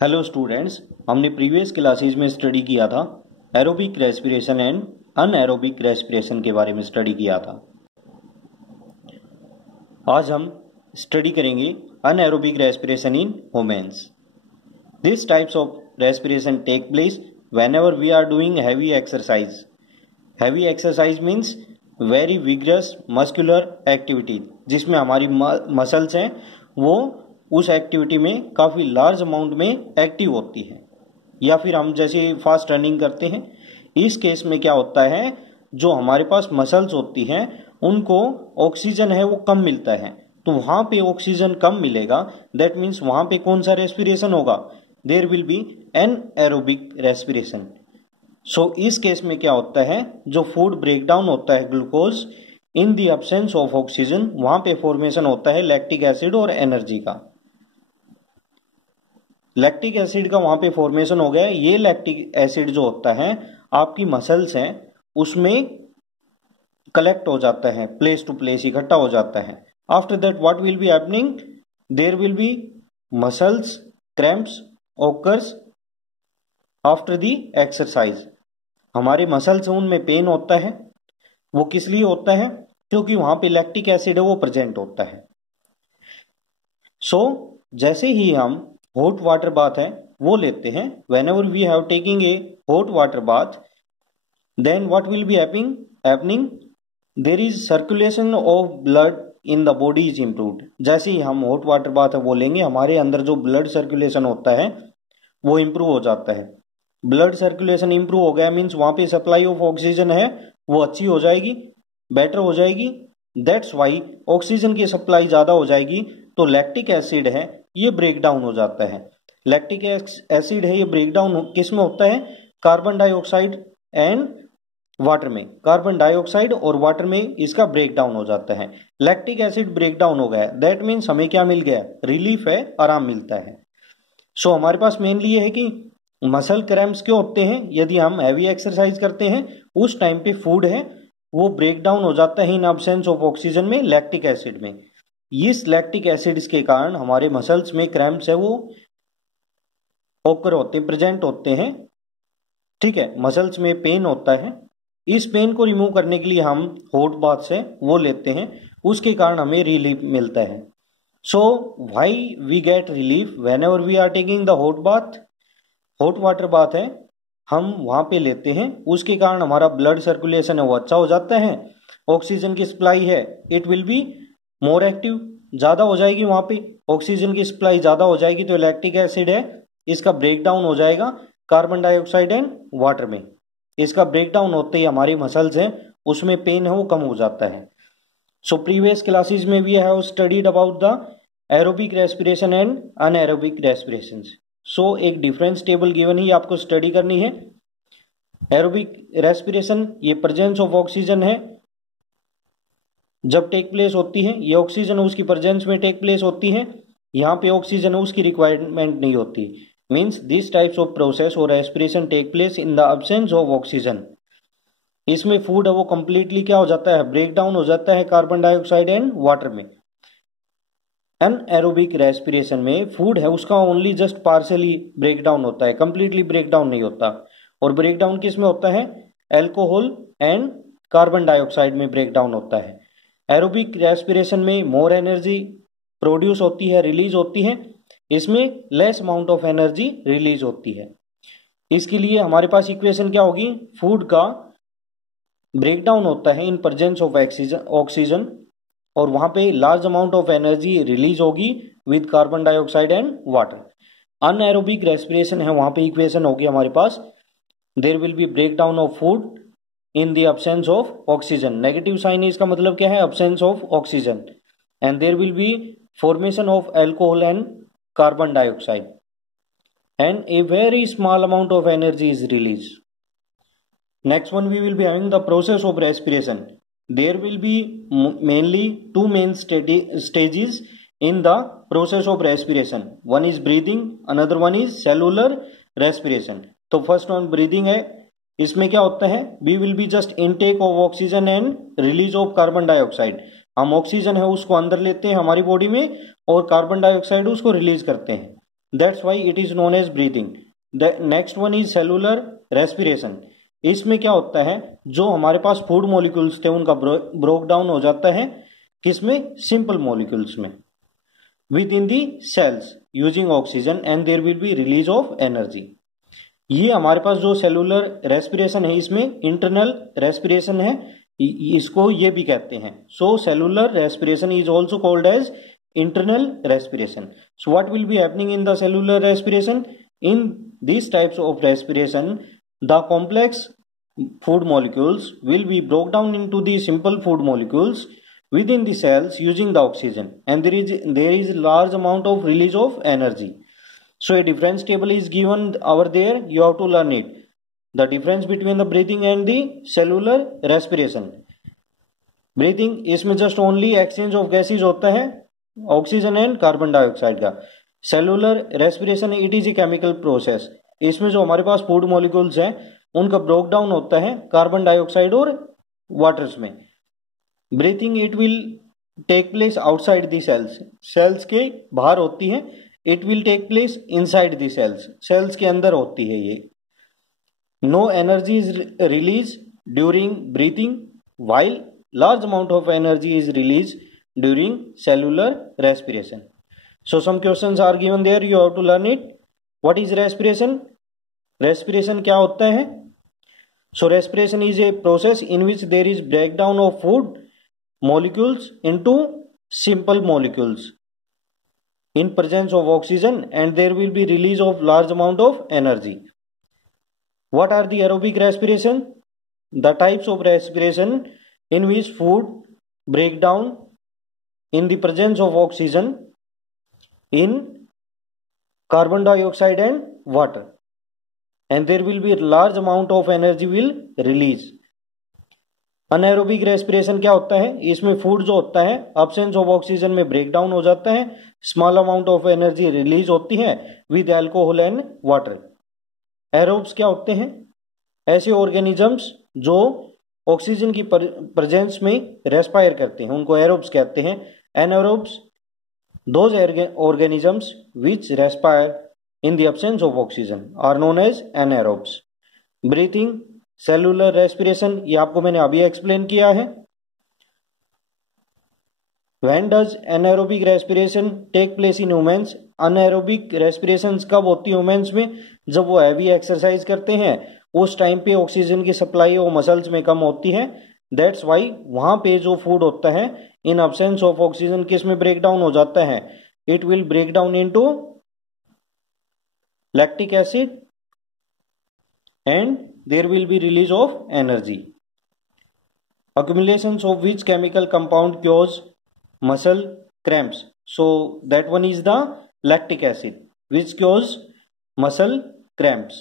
Hello students, हमने previous classes में study किया था aerobic respiration and anaerobic respiration के बारे में स्टडी किया था। आज हम स्टडी करेंगे anaerobic respiration in humans. This types of respiration take place whenever we are doing heavy exercise. Heavy exercise means very vigorous muscular activity, जिसमें हमारी मसल्स हैं वो उस एक्टिविटी में काफ़ी लार्ज अमाउंट में एक्टिव होती है, या फिर हम जैसे फास्ट रनिंग करते हैं। इस केस में क्या होता है, जो हमारे पास मसल्स होती हैं उनको ऑक्सीजन है वो कम मिलता है, तो वहाँ पे ऑक्सीजन कम मिलेगा। दैट मीन्स वहाँ पे कौन सा रेस्पिरेशन होगा, there will be an aerobic respiration. So इस केस में क्या होता है, जो फूड ब्रेक डाउन होता है glucose in the absence of oxygen, वहाँ पे फॉर्मेशन होता है लैक्टिक एसिड और एनर्जी का। लैक्टिक एसिड का वहां पे फॉर्मेशन हो गया। ये लैक्टिक एसिड जो होता है आपकी मसल्स हैं उसमें कलेक्ट हो जाता है, प्लेस टू प्लेस इकट्ठा हो जाता है। After that what will be happening, there will be muscles cramps occurs after the exercise. हमारे मसल्स उनमें पेन होता है, वो किस लिए होता है, क्योंकि वहां पे लैक्टिक एसिड है वो प्रेजेंट होता है। सो जैसे ही हम हॉट वाटर बाथ है वो लेते हैं, whenever we have taking a hot water bath, then what will be happening, there is circulation of blood in the body is improved. जैसे ही हम हॉट वाटर बाथ है वो लेंगे, हमारे अंदर जो ब्लड सर्कुलेशन होता है वो इम्प्रूव हो जाता है। ब्लड सर्कुलेशन इम्प्रूव हो गया मीन्स वहां पे सप्लाई ऑफ ऑक्सीजन है वो अच्छी हो जाएगी, बेटर हो जाएगी। दैट्स वाई ऑक्सीजन की सप्लाई ज्यादा हो जाएगी, तो लैक्टिक एसिड है ये ब्रेक डाउन हो जाता है। लैक्टिक एसिड है ये ब्रेक डाउन किस में होता है, कार्बन डाइऑक्साइड एंड वाटर में। कार्बन डाइऑक्साइड और वाटर में इसका ब्रेक डाउन हो जाता है। लैक्टिक एसिड ब्रेक डाउन हो गया, दैट मीन्स हमें क्या मिल गया, रिलीफ है, आराम मिलता है। सो हमारे पास मेनली ये है कि मसल क्रैम्प्स क्यों होते हैं, यदि हम हैवी एक्सरसाइज करते हैं उस टाइम पे फूड है वो ब्रेक डाउन हो जाता है इन एब्सेंस ऑफ ऑक्सीजन में, लैक्टिक एसिड में। इस लैक्टिक एसिड्स के कारण हमारे मसल्स में क्रैम्प्स है वो ओकर होते हैं, प्रेजेंट होते हैं। ठीक है, मसल्स में पेन होता है। इस पेन को रिमूव करने के लिए हम हॉट बाथ से वो लेते हैं, उसके कारण हमें रिलीफ मिलता है। So why we get relief whenever we are taking the hot bath. Hot water bath है हम वहां पे लेते हैं, उसके कारण हमारा ब्लड सर्कुलेशन है वो अच्छा हो जाता है। ऑक्सीजन की सप्लाई है it will be more active, ज्यादा हो जाएगी, वहां पे ऑक्सीजन की सप्लाई ज्यादा हो जाएगी, तो लैक्टिक एसिड है इसका ब्रेक डाउन हो जाएगा कार्बन डाइऑक्साइड एंड वाटर में। इसका ब्रेक डाउन होते ही हमारी मसल्स हैं उसमें पेन है वो कम हो जाता है। सो प्रीवियस क्लासेस में we have studied about the aerobic respiration and anaerobic respiration. So एक डिफरेंस टेबल गिवन ही आपको स्टडी करनी है। एरोबिक रेस्पिरेशन ये प्रेजेंस ऑफ ऑक्सीजन है जब टेक प्लेस होती है, ये ऑक्सीजन उसकी प्रेजेंस में टेक प्लेस होती है, यहाँ पे ऑक्सीजन उसकी रिक्वायरमेंट नहीं होती। Means this types of process और respiration take place in the absence of oxygen. इसमें फूड है वो कंप्लीटली क्या हो जाता है, ब्रेक डाउन हो जाता है कार्बन डाइऑक्साइड एंड वाटर में। एनएरोबिक रेस्पिरेशन में फूड है उसका only just partially break down होता है, कंप्लीटली ब्रेक डाउन नहीं होता। और ब्रेक डाउन किस में होता है, एल्कोहल एंड कार्बन डाइऑक्साइड में ब्रेक डाउन होता है। एरोबिक रेस्पिरेशन में मोर एनर्जी प्रोड्यूस होती है, रिलीज होती है, इसमें less amount of energy release होती है। इसके लिए हमारे पास इक्वेशन क्या होगी, फूड का ब्रेक डाउन होता है इन प्रेजेंस ऑफ ऑक्सीजन और वहां पे large amount of energy release होगी with carbon dioxide and water. Anaerobic respiration है वहां पे इक्वेशन होगी हमारे पास, there will be break down of food in the absence of oxygen। Negative sign इसका मतलब क्या है, absence of oxygen, and there will be formation of alcohol and carbon dioxide and a very small amount of energy is released. Next one we will be having the process of respiration. There will be mainly two main stages in the process of respiration. One is breathing, another one is cellular respiration. तो first one breathing है, इसमें क्या होता है, we will be just intake of oxygen and release of carbon dioxide. हम oxygen है उसको अंदर लेते हैं हमारी बॉडी में और कार्बन डाइऑक्साइड उसको रिलीज करते हैं। That's why it is known as breathing. The next one is cellular respiration. इसमें क्या होता है, जो हमारे पास फूड मॉलिक्यूल्स थे उनका ब्रोक डाउन हो जाता है किसमें, सिंपल मॉलिक्यूल्स में within the cells using oxygen and there will be release of energy. ये हमारे पास जो सेलुलर रेस्पिरेशन है इसमें इंटरनल रेस्पिरेशन है, इसको ये भी कहते हैं। So cellular respiration is also called as internal respiration. So what will be happening in the cellular respiration? In these types of respiration, the complex food molecules will be broken down into the simple food molecules within the cells using the oxygen, and there is large amount of release of energy. So a difference table is given over there, you have to learn it. The difference between the breathing and the cellular respiration. Breathing इसमें just only exchange of gases होता है, oxygen and carbon dioxide का। Cellular respiration it is a chemical process, इसमें जो हमारे पास food molecules हैं उनका broke down होता है कार्बन डाइऑक्साइड और वाटर्स में। Breathing it will take place outside the cells, cells के बाहर होती है, it will take place inside the cells, cells के अंदर होती है ये। No energy is release during breathing while large amount of energy is released during cellular respiration. So some questions are given there, you have to learn it. What is respiration? Respiration क्या होता है? So respiration is a process in which there is breakdown of food molecules into simple molecules in presence of oxygen, and there will be release of large amount of energy. What are the aerobic respiration? The types of respiration in which food break down in the presence of oxygen in carbon dioxide and water, and there will be a large amount of energy will release. Anaerobic respiration क्या होता है? इसमें food जो होता है absence of oxygen में break down हो जाता है, small amount of energy release होती है with alcohol and water. Aerobes क्या होते हैं? ऐसे ऑर्गेनिजम्स जो ऑक्सीजन की प्रेजेंस में रेस्पायर करते हैं उनको एरोब्स कहते हैं. Anaerobes those organisms which respire in the absence of oxygen are known as anaerobes. Breathing, cellular respiration, ये आपको मैंने अभी एक्सप्लेन किया है. When does anaerobic respiration take place in humans? Anaerobic respiration कब होती है ह्यूमंस में? जब वो हैवी एक्सरसाइज करते हैं उस टाइम पे ऑक्सीजन की सप्लाई वो मसल्स में कम होती है. दैट्स वाई वहां पे जो फूड होता है इन अब्सेंस ऑफ ऑक्सीजन किस में ब्रेक डाउन हो जाता है? It will break down into lactic acid and there will be release of energy. Accumulations of which chemical compound cause muscle cramps? So that one is the lactic acid which cause muscle cramps.